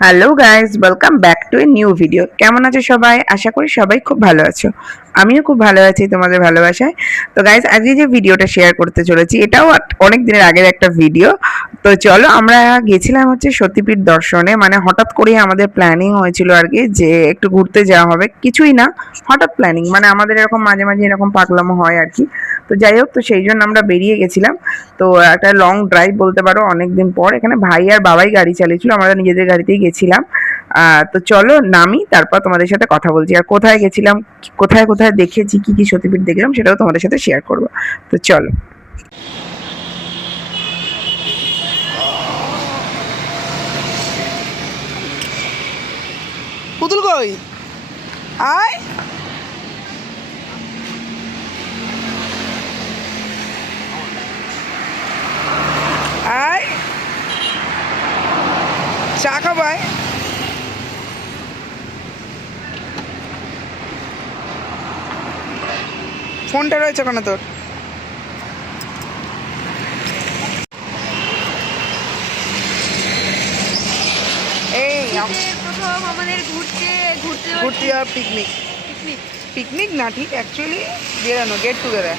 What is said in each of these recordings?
Hello guys, welcome back to a new video. কেমন আছো সবাই? আশা করি সবাই খুব ভালো আছো। আমিও খুব ভালো আছি তোমাদের ভালোবাসায়। তো গাইস, আজকে যে ভিডিওটা শেয়ার করতে চলেছি এটাও অনেক দিনের আগের একটা ভিডিও। তো চলো, আমরা গেছিলাম হচ্ছে সতীপীঠ দর্শনে। মানে হঠাৎ করেই আমাদের প্ল্যানিং হয়েছিল আর কি, যে একটু ঘুরতে যাওয়া হবে। কিছুই না, হঠাৎ প্ল্যানিং। মানে আমাদের এরকম মাঝে মাঝে এরকম পাগলামো হয় আর কি। তো যাই হোক, তো সেই জন্য আমরা বেরিয়ে গেছিলাম। তো একটা লং ড্রাইভ বলতে পারো, অনেকদিন পর। এখানে ভাই আর বাবাই গাড়ি চালিয়েছিল, আমরা নিজেদের গাড়িতেই গেছিলাম। তো চলো নামি, তারপর তোমাদের সাথে কথা বলছি। আর কোথায় গেছিলাম, কোথায় কোথায় দেখেছি, কি কি সতীপীঠ দেখলাম, সেটাও তোমাদের সাথে শেয়ার করবো। তো চলো। পুতুল কই? আয় আয়, চা খাবাই। ফোনটা রয়েছে ওখানে তোর। এই প্রথম আমাদের ঘুরতে ঘুরতে ঘুরতে যাওয়ার পিকনিক। পিকনিক। পিকনিক না, ঠিক অ্যাকচুয়ালি বেরানো, গেট টুগেদার।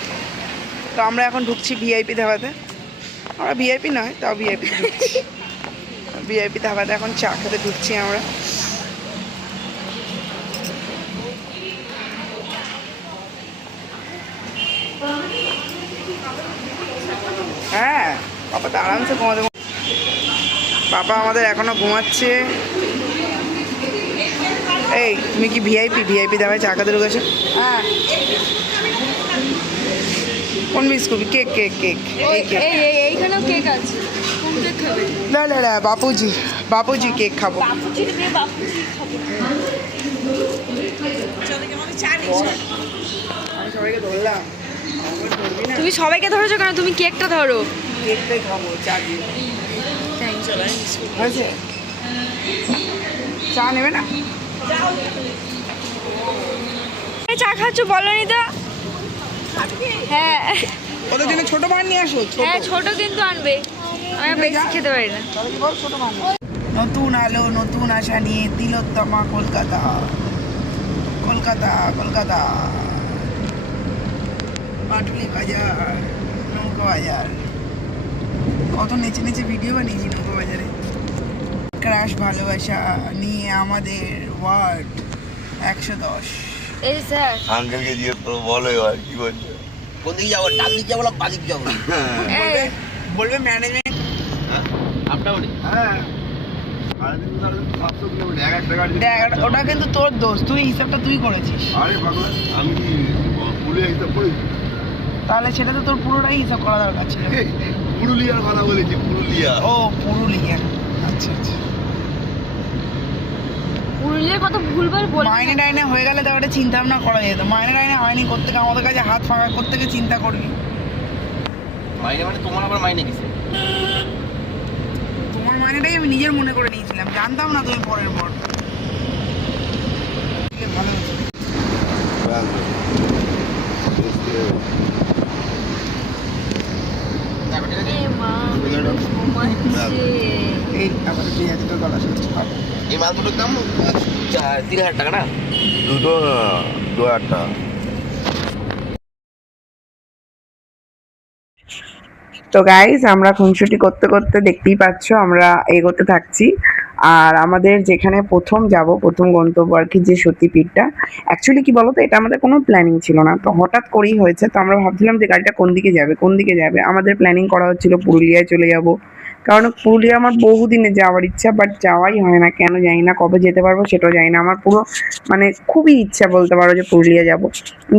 তো আমরা এখন ঢুকছি ভিআইপি ধাবাতে। আমরা ভিআইপি নয়, তাও ভিআইপি ঢুকছি। ভিআইপি ধাবাতে এখন চা খেতে ঢুকছি আমরা। হ্যাঁ, বাবা তো আরামসে ঘুমাতে। বাবা আমাদের এখনো ঘুমাচ্ছে। এই তুমি কি ভিআইপি ভিআইপি দাবায় চা খাতে ঢুকেছো? হ্যাঁ। কোন বিস্কুট? কেক কেক কেক এই কেক। এইখানেও কেক আছে। কোন কেক খাবে? না না না, বাপুজি বাপুজি কেক খাবো। বাপুজি দেবে, বাপুজি খাবো। আমি সবাইকে ধরলাম। তুমি সবাইকে ধরেছো কেন? তুমি কেকটা ধরো। কেকটাই খাবো চা দিয়ে। হয়েছে? চা নেবে না? চা খাচ্ছ বলনি তো? হ্যাঁ ওদের জন্য ছোট পান নিয়ে আসো। হ্যাঁ, ছোট কিন্তু আনবে। আমি বেশি খেতে পারি না। নতুন আলো, নতুন আশা নিয়ে তিলোত্তমা কলকাতা। কলকাতা কলকাতা, পাটুলি বাজার, নৌকা বাজার। কত নেচে নেচে ভিডিও বানিয়েছি নৌকা বাজারে। ক্রাশ ভালোবাসা নিয়ে আমাদের ওয়ার্ড 110। এই স্যার, আঙ্কেলকে জিজ্ঞেস করো, বলো এবার কি বলছো। কোন দিকে যাবো? ডান দিক যাবো না বাঁ দিক যাবো? এই বলবে ম্যানেজমেন্ট। আপটাউনে হ্যাঁ, সারাদিন সারাদিন 700 কিলোমিটার এক একটা গাড়ি। দেখ, ওটা কিন্তু তোর দোষ, তুই হিসাবটা তুই করেছিস। আরে পাগলা, আমি কি পুরুলিয়া হিসাব করেছি? তাহলে সেটা তো তোর পুরোটাই হিসাব করা দরকার ছিল। পুরুলিয়ার কথা বলেছি, পুরুলিয়া। ও পুরুলিয়া, আচ্ছা আচ্ছা। পুরুলিয়ার কথা ভুলবার বল। মাইনে টাইনে হয়ে গেলে তাও একটা চিন্তা ভাবনা করা যেত। মাইনে টাইনে হয়নি, করতে আমাদের কাছে হাত ফাঁকা করতে গিয়ে চিন্তা করবি। মাইনে মানে তোমার আবার মাইনে কিসে? তোমার মাইনেটাই আমি নিজের মনে করে নিয়েছিলাম, জানতাম না তুমি পরের পর। ভালো হয়েছে। এ মা, ঘুমাচ্ছে। এই আমাদের 2000 টাকা আসছে। এই মাল দুটোর দাম 3000 টাকা না? দুটো 2000 টাকা। তো গাইজ, আমরা খুনসুটি করতে করতে দেখতেই পাচ্ছ আমরা এগোতে থাকছি। আর আমাদের যেখানে প্রথম যাব, প্রথম গন্তব্য আর কি, যে সতীপীঠটা, অ্যাকচুয়ালি কি বলতো, এটা আমাদের কোনো প্ল্যানিং ছিল না। তো হঠাৎ করেই হয়েছে। তো আমরা ভাবছিলাম যে গাড়িটা কোন দিকে যাবে, কোন দিকে যাবে। আমাদের প্ল্যানিং করা হচ্ছিল পুরুলিয়ায় চলে যাব, কারণ পুরুলিয়া আমার বহুদিনে যাওয়ার ইচ্ছা, বাট যাওয়াই হয় না। কেন জানি না, কবে যেতে পারবো সেটাও জানি না। আমার পুরো মানে খুবই ইচ্ছা বলতে পারো যে পুরুলিয়া যাব।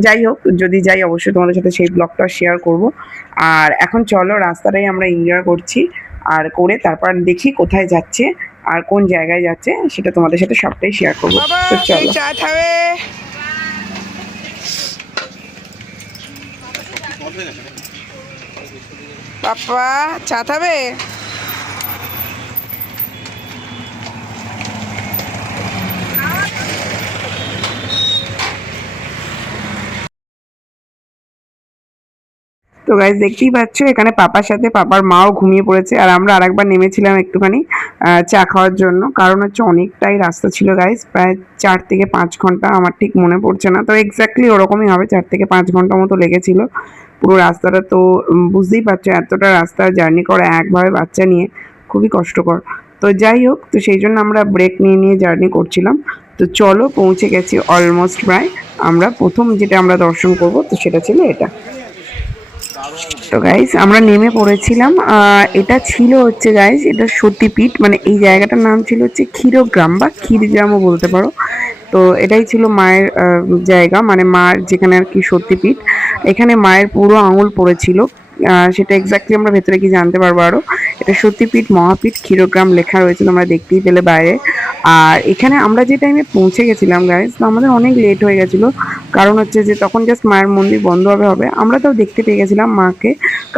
যাই হোক, যদি যাই অবশ্যই তোমাদের সাথে সেই ব্লগটা শেয়ার করব। আর এখন চলো, রাস্তাটাই আমরা এনজয় করছি। আর করে তারপর দেখি কোথায় যাচ্ছে আর কোন জায়গায় যাচ্ছে, সেটা তোমাদের সাথে সবটাই শেয়ার করবো। বাবা তো এই চলো। চা খাবে? পাপা চা খাবে? তো গাইজ দেখতেই পাচ্ছ এখানে পাপার সাথে পাপার মাও ঘুমিয়ে পড়েছে, আর আমরা আরেকবার নেমেছিলাম একটুখানি চা খাওয়ার জন্য, কারণ হচ্ছে অনেকটাই রাস্তা ছিল গাইজ, প্রায় 4 থেকে 5 ঘন্টা, আমার ঠিক মনে পড়ছে না, তো এক্স্যাক্টলি ওরকমই হবে, 4 থেকে 5 ঘন্টা মতো লেগেছিল পুরো রাস্তাটা। তো বুঝতেই পারছো এতটা রাস্তা জার্নি করা একভাবে বাচ্চা নিয়ে খুবই কষ্টকর। তো যাই হোক, তো সেই জন্য আমরা ব্রেক নিয়ে নিয়ে জার্নি করছিলাম। তো চলো পৌঁছে গেছি অলমোস্ট প্রায়। আমরা প্রথম যেটা আমরা দর্শন করব তো সেটা ছিল এটা। তো গাইস আমরা নেমে পড়েছিলাম, এটা ছিল হচ্ছে গাইস এটা সতীপীঠ, মানে এই জায়গাটার নাম ছিল হচ্ছে ক্ষীরগ্রাম বা ক্ষীরগ্রামও বলতে পারো। তো এটাই ছিল মায়ের জায়গা, মানে মার যেখানে আর কি সতীপীঠ, এখানে মায়ের পুরো আঙুল পড়েছিল। সেটা এক্স্যাক্টলি আমরা ভেতরে কি জানতে পারবো আরো। এটা সতীপীঠ মহাপীঠ ক্ষীরগ্রাম লেখা রয়েছে, তোমরা দেখতেই পেলে বাইরে। আর এখানে আমরা যে টাইমে পৌঁছে গেছিলাম গাইস, তো আমাদের অনেক লেট হয়ে গেছিলো, কারণ হচ্ছে যে তখন জাস্ট মায়ের মন্দির বন্ধ হবে আমরা তাও দেখতে পেয়ে গেছিলাম মাকে।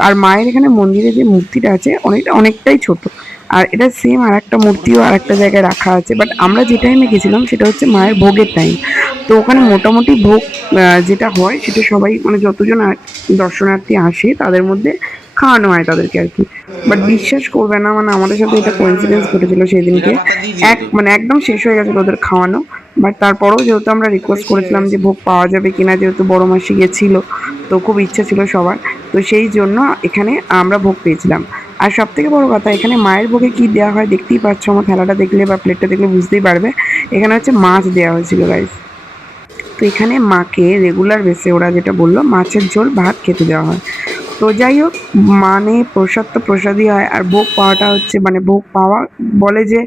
আর মায়ের এখানে মন্দিরে যে মূর্তিটা আছে অনেকটাই ছোট, আর এটা সেম আর একটা মূর্তিও আর একটা জায়গায় রাখা আছে, বাট আমরা যে টাইমে গেছিলাম সেটা হচ্ছে মায়ের ভোগের টাইম। তো ওখানে মোটামুটি ভোগ যেটা হয় সেটা সবাই মানে যতজন দর্শনার্থী আসে তাদের মধ্যে খাওয়ানো হয় তাদেরকে আর কি। বাট বিশ্বাস করবে না, মানে আমাদের সাথে এটা কোইন্সিডেন্স ঘটেছিল সেদিনকে, মানে একদম শেষ হয়ে গেছিলো ওদের খাওয়ানো। বাট তারপরেও যেহেতু আমরা রিকোয়েস্ট করেছিলাম যে ভোগ পাওয়া যাবে কিনা, যেহেতু বড় মাসি গেছিল, তো খুব ইচ্ছা ছিল সবার, তো সেই জন্য এখানে আমরা ভোগ পেয়েছিলাম। আর সব থেকে বড় কথা, এখানে মায়ের ভোগে কি দেওয়া হয় দেখতেই পাচ্ছ, আমার থালাটা দেখলে বা প্লেটটা দেখলে বুঝতেই পারবে। এখানে হচ্ছে মাছ দেওয়া হয়েছিল গাইস। তো এখানে মাকে রেগুলার বেসে ওরা যেটা বললো মাছের ঝোল ভাত খেতে দেওয়া হয়। তো যাই হোক, মানে প্রসাদ তো প্রসাদই হয়, আর ভোগ পাওয়াটা হচ্ছে মানে ভোগ পাওয়া, বলে যে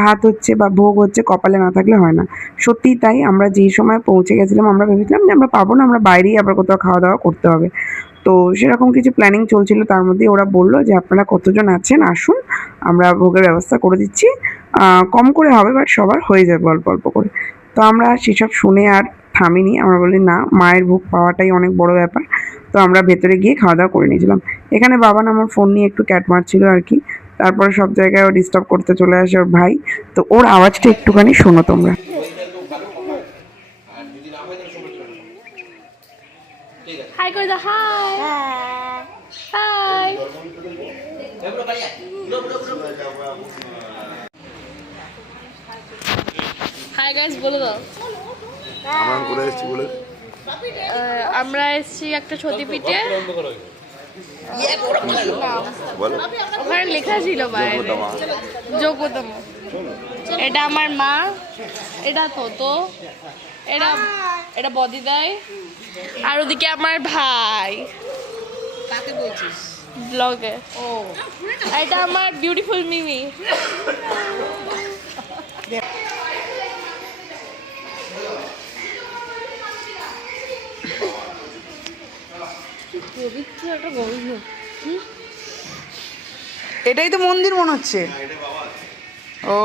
ভাত হচ্ছে বা ভোগ হচ্ছে কপালে না থাকলে হয় না, সত্যিই তাই। আমরা যেই সময় পৌঁছে গেছিলাম আমরা ভেবেছিলাম যে আমরা পাবো না, আমরা বাইরেই আবার কোথাও খাওয়া দাওয়া করতে হবে। তো সেরকম কিছু প্ল্যানিং চলছিল, তার মধ্যে ওরা বললো যে আপনারা কতজন আছেন আসুন, আমরা ভোগের ব্যবস্থা করে দিচ্ছি, কম করে হবে বাট সবার হয়ে যাবে অল্প অল্প করে। তো আমরা সেসব শুনে আর থামিনি, আমরা বলি না, মায়ের ভোগ পাওয়াটাই অনেক বড় ব্যাপার। তো আমরা ভেতরে গিয়ে খাওয়া দাওয়া করে নিয়েছিলাম। এখানে বাবান আমার ফোন নিয়ে একটু ক্যাট মারছিল আর কি, তারপরে সব জায়গায় ও ডিস্টার্ব করতে চলে আসে ওর ভাই, তো ওর আওয়াজটা একটুখানি শোনো তোমরা। হাই করে দাও, হাই হাই। হাই গাইস বলে দাও। আমরা করে এসেছি বলে আমরা এসেছি একটা সতীপীঠে, বলো। ওখানে লেখা ছিল বাইরে যোগ্যতম। এটা আমার মা, এটা তোতো, এটা এটা বদি দেয়, আর ওদিকে আমার ভাই। কাকে বলছিস? ব্লগে। ও এটা আমার বিউটিফুল মিমি। এটাই তো মন্দির মনে হচ্ছে। ও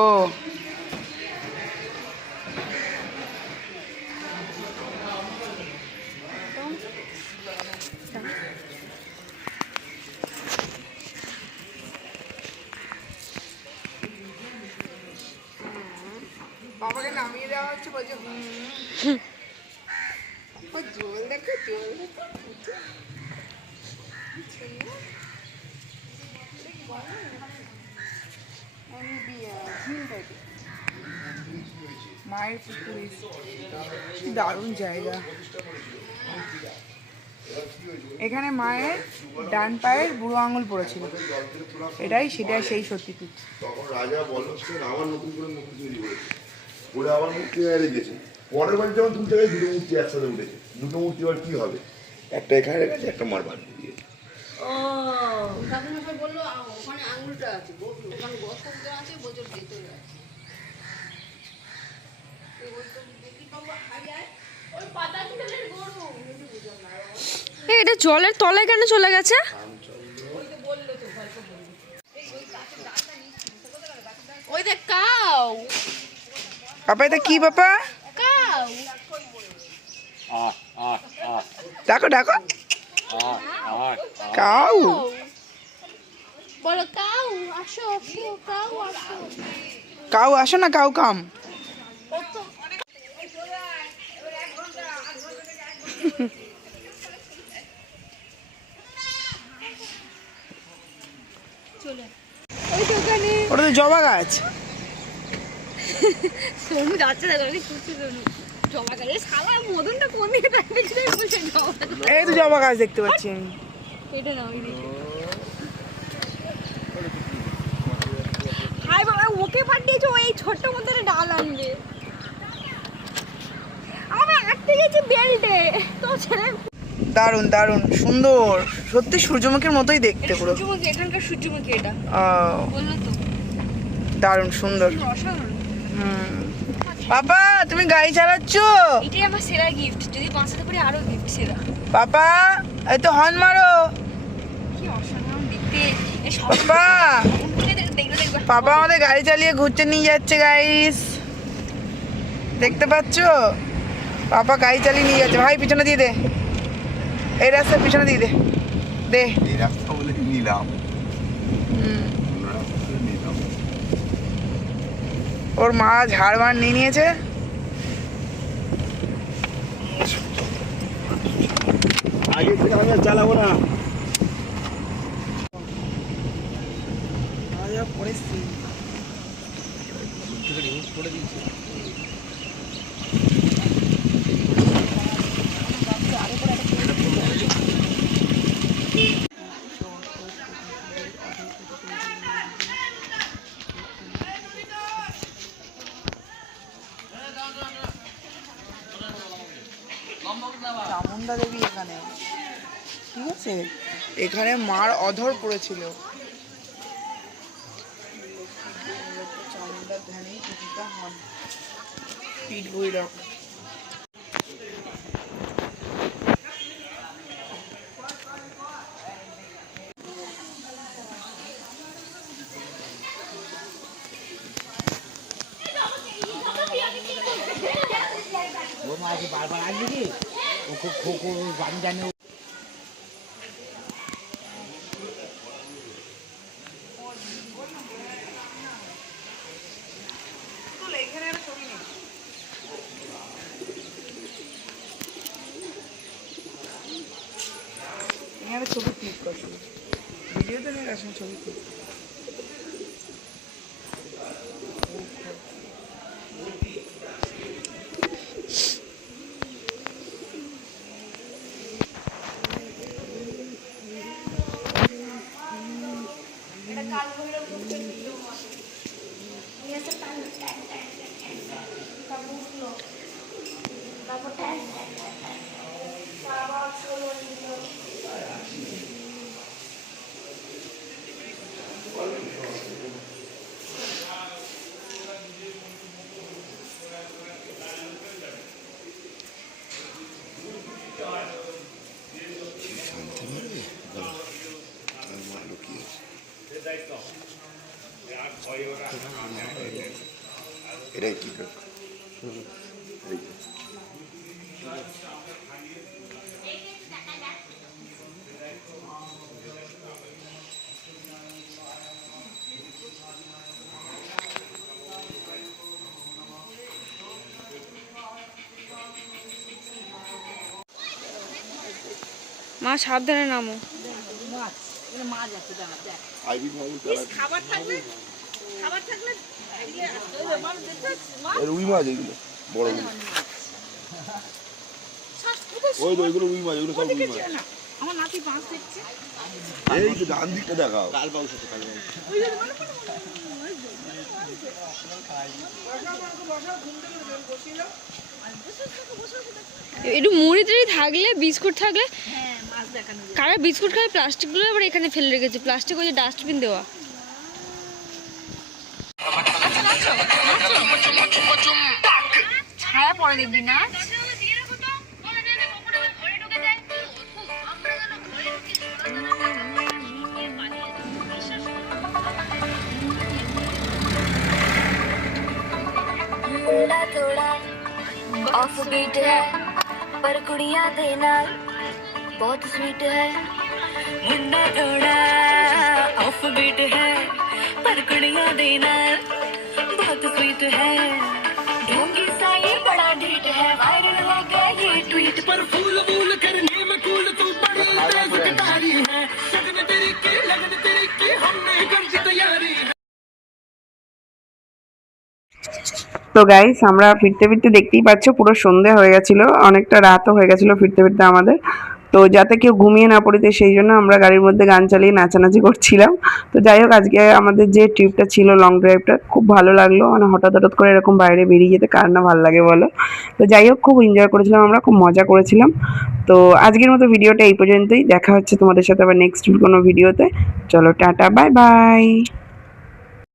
বাবাকে নামিয়ে দেওয়া হচ্ছে, বলছে জল দেখো, জল দেখো। মায়ের পুকুরে কি দারুণ জায়গা। এখানে মায়ের ডান পায়ের বুড়ো আঙুল পড়েছিল, সেটাই সেই সত্যিপীঠ। তখন রাজা বলল আবার নতুন করে মূর্তি তৈরি করেছে, ওরা আবার মূর্তি রেখেছে। পরের বার যেমন দু জায়গায় দুটো মূর্তি একসাথে উঠেছে, দুটো মূর্তি আবার কি হবে, একটা এখানে রেখেছে, একটা মার বাড়ি দিয়েছে। বললো ওখানে আঙুলটা আছে, ওখানে গসক আছে, বছর ভেতরে আছে। এটা জলের তলায় কেন চলে গেছে? ওই দেখ কাউ। পাপা এটা কি বাপা? কাউ। ডাকো ডাকো, কাউ বলো কাউ আসো, কাউ আসো। কাউ আসো না, কাউ কাম। ওই দোকানে ওটা তো জবা গাছ। সোনু যাচ্ছে না দোকানে খুঁজছে সোনু জবা গাছ শালা মদনটা কোন দিকে দেখছে বলছে জবা গাছ। এই তো জবা গাছ দেখতে পাচ্ছি আমি। এটা না ওই দিকে হাই বাবা ওকে পাঠিয়েছো এই ছোট্ট মধ্যে ডাল আনবে আমি আটকে গেছি বেল্টে তো ছেড়ে দারুণ দারুণ সুন্দর, সত্যি সূর্যমুখীর মতোই দেখতে পুরো। সূর্যমুখী এখানকার সূর্যমুখী এটা বললো তো দারুণ সুন্দর। অসাধারণ পাপা তুমি গাড়ি চালাচ্ছ? এটাই আমার সেরা গিফট যদি বাঁচাতে পারি আরো গিফট সেরা পাপা এই তো হর্ন মারো। কি অসাধারণ দেখতে এই সব পাপা দেখবে পাপা আমাদের গাড়ি চালিয়ে ঘুরতে নিয়ে যাচ্ছে গাইস, দেখতে পাচ্ছো? পাপা গাড়ি চালিয়ে নিয়ে যাচ্ছে। ভাই পিছনে দিয়ে দে, এই রাস্তার পিছনে দিয়ে দে দে। এই রাস্তা বলে নিলাম, অন্য রাস্তা বলে নিলাম। ওর মা ঝাড়বাড় নিয়ে নিয়েছে। আগে থেকে আমি আর চালাবো না। চামুন্ডা দেবী এখানে, ঠিক আছে? এখানে মার অধর পড়েছিল। চামুন্ডার ধ্যানেই প্রতিষ্ঠা হন পীঠ ভৈরব। এখানে ছবি ক্লিক করছি, ভিডিওতে নিয়ে গেছেন ছবি ক্লিক। এটাই ঠিক আছে। মা সাবধানে নামো। আইবি মাছ খাবার থাকলে রুই মাছ এগুলো বড় রুই। ওই তো ওইগুলো রুই মাছ, এগুলো সব রুই মাছ। আমার নাতি মাছ দেখছে এই তো ডান দিকটা দেখাও। একটু মুড়ি টুড়ি থাকলে বিস্কুট থাকলে, হ্যাঁ মাছ দেখানো কারা বিস্কুট খায় প্লাস্টিকগুলো আবার এখানে ফেলে রেখেছে, প্লাস্টিক ওই যে ডাস্টবিন দেওয়া। ছায়া পরে দেখবি না थोड़ा ऑफ बीट है पर कुड़ियां दे नाल बहुत स्वीट है मुंडा थोड़ा ऑफ बीट है पर कुड़ियां दे नाल बहुत स्वीट है ढोंगी सा ये बड़ा ढीठ है वायरल हो गया ये ट्वीट पर फूल फूल करने में कूल तू बड़ी तेज कटारी है लगन तेरी की हमने कर তো গাইস আমরা ফিরতে ফিরতে দেখতেই পাচ্ছ পুরো সন্ধে হয়ে গেছিলো, অনেকটা রাতও হয়ে গেছিলো ফিরতে ফিরতে আমাদের। তো যাতে কেউ ঘুমিয়ে না পড়িতে সেই জন্য আমরা গাড়ির মধ্যে গান চালিয়ে নাচানাচি করছিলাম। তো যাই হোক আজকে আমাদের যে ট্রিপটা ছিল লং ড্রাইভটা খুব ভালো লাগলো, মানে হঠাৎ হঠাৎ করে এরকম বাইরে বেরিয়ে যেতে কার না ভালো লাগে বলো। তো যাই হোক খুব এনজয় করেছিলাম, আমরা খুব মজা করেছিলাম। তো আজকের মতো ভিডিওটা এই পর্যন্তই, দেখা হচ্ছে তোমাদের সাথে আবার নেক্সট কোনো ভিডিওতে। চলো টাটা, বাই বাই।